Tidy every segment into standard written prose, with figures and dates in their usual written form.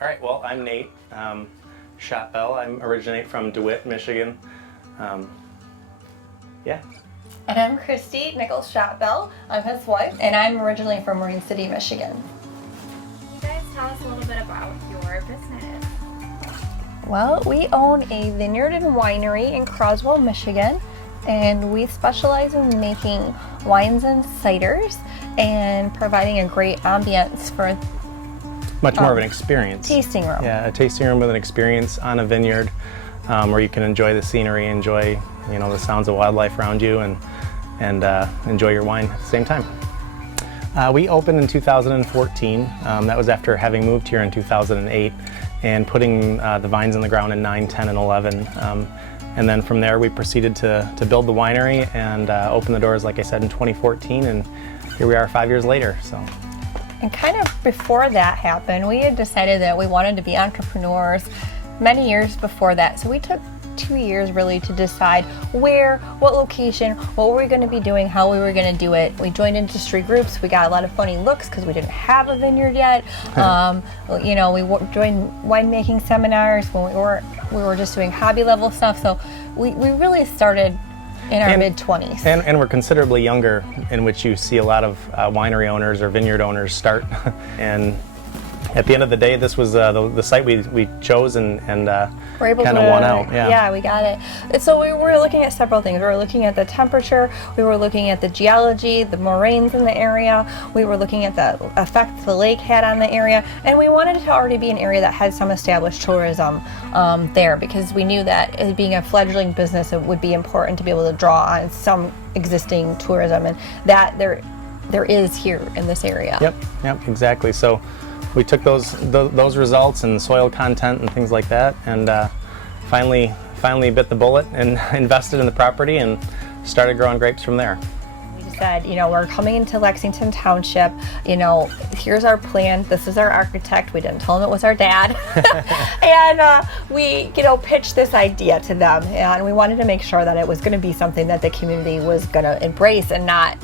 All right, well, I'm Nate Shopbell. I originate from DeWitt, Michigan. Yeah. And I'm Kristy Shopbell. I'm his wife, and I'm originally from Marine City, Michigan. Can you guys tell us a little bit about your business? Well, we own a Vineyard and Winery in Croswell, Michigan, and we specialize in making wines and ciders and providing a great ambience for Much more of an experience. tasting room. Yeah, a tasting room with an experience on a vineyard where you can enjoy the scenery, enjoy the sounds of wildlife around you, and enjoy your wine at the same time. We opened in 2014. That was after having moved here in 2008 and putting the vines in the ground in 9, 10, and 11. And then from there we proceeded to build the winery and open the doors, like I said, in 2014, and here we are 5 years later. So. And kind of before that happened, we had decided that we wanted to be entrepreneurs many years before that. So we took 2 years really to decide where, what location, what were we going to be doing, how we were going to do it. We joined industry groups. We got a lot of funny looks because we didn't have a vineyard yet. We joined winemaking seminars when we were just doing hobby level stuff. So we really started in our mid-20s. And we're considerably younger, in which you see a lot of winery owners or vineyard owners start. And at the end of the day, this was the site we chose and kind of won out. Yeah, we got it. And so we were looking at several things. We were looking at the temperature. We were looking at the geology, the moraines in the area. We were looking at the effect the lake had on the area. And we wanted it to already be an area that had some established tourism there, because we knew that as being a fledgling business, it would be important to be able to draw on some existing tourism, and that there is here in this area. Yep, exactly. So we took those results and soil content and things like that, and finally bit the bullet and invested in the property and started growing grapes from there. We just said, we're coming into Lexington Township. Here's our plan. This is our architect. We didn't tell him it was our dad, and we pitched this idea to them, and we wanted to make sure that it was going to be something that the community was going to embrace, and not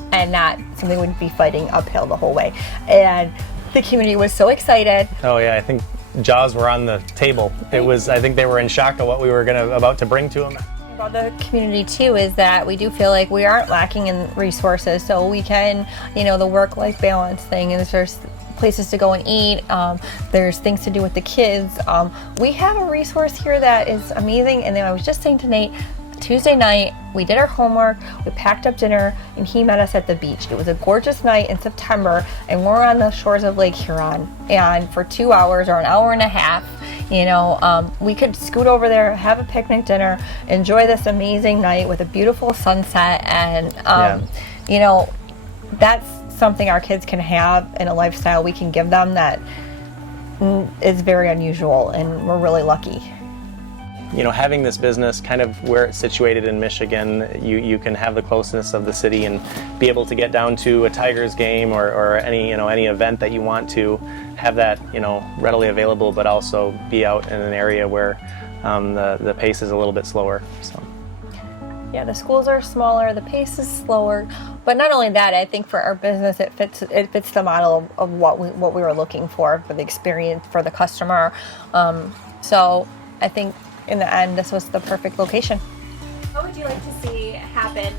something we'd be fighting uphill the whole way. And the community was so excited. Oh yeah, I think jaws were on the table. I think they were in shock at what we were about to bring to them. About the community too is that we do feel like we aren't lacking in resources, so we can, the work-life balance thing, and there's places to go and eat, there's things to do with the kids. We have a resource here that is amazing, and then I was just saying to Nate, Tuesday night, we did our homework, we packed up dinner, and he met us at the beach. It was a gorgeous night in September, and we're on the shores of Lake Huron. And for 2 hours or an hour and a half, we could scoot over there, have a picnic dinner, enjoy this amazing night with a beautiful sunset. And, that's something our kids can have in a lifestyle we can give them that is very unusual, and we're really lucky. Having this business kind of where it's situated in Michigan, you can have the closeness of the city and be able to get down to a Tigers game or any event that you want to have that readily available, but also be out in an area where the pace is a little bit slower. So. Yeah, the schools are smaller, the pace is slower, but not only that, I think for our business it fits the model of what we were looking for the experience for the customer. So I think in the end, this was the perfect location. What would you like to see happen,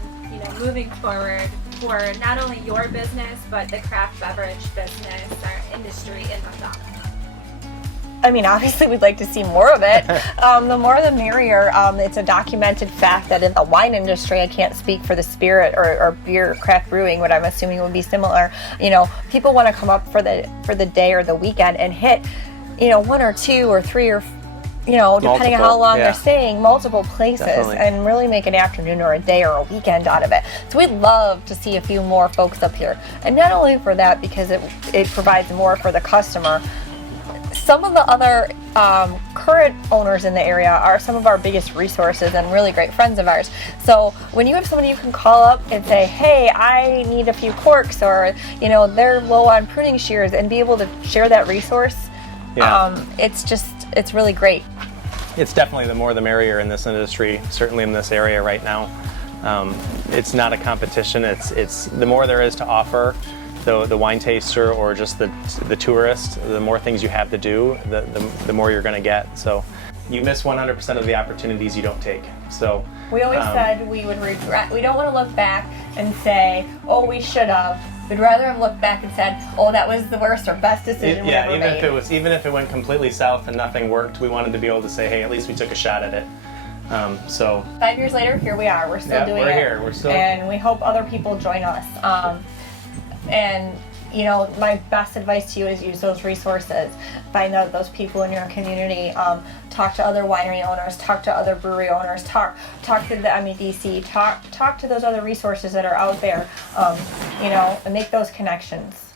moving forward for not only your business, but the craft beverage business, our industry in Montana? I mean, obviously we'd like to see more of it. The more the merrier. It's a documented fact that in the wine industry, I can't speak for the spirit or beer craft brewing, but I'm assuming it would be similar. People want to come up for the day or the weekend and hit, 1 or 2 or 3 or depending on how long they're staying, multiple places. Definitely. And really make an afternoon or a day or a weekend out of it. So we'd love to see a few more folks up here. And not only for that, because it provides more for the customer. Some of the other current owners in the area are some of our biggest resources and really great friends of ours. So when you have somebody you can call up and say, hey, I need a few corks, or they're low on pruning shears, and be able to share that resource, it's really great. It's definitely the more the merrier in this industry, certainly in this area right now. It's not a competition. It's the more there is to offer, the wine taster or just the tourist, the more things you have to do, the more you're going to get. So you miss 100% of the opportunities you don't take. So we always said we would regret. We don't want to look back and say, "Oh, we should have." We'd rather have looked back and said, "Oh, that was the worst or best decision we ever made." Even if it went completely south and nothing worked, we wanted to be able to say, "Hey, at least we took a shot at it." So 5 years later, here we are. We're still doing it. We're here. We're still, and we hope other people join us. And you know, my best advice to you is use those resources. Find out those people in your community. Talk to other winery owners. Talk to other brewery owners. Talk to the MEDC. Talk to those other resources that are out there. You know, and make those connections.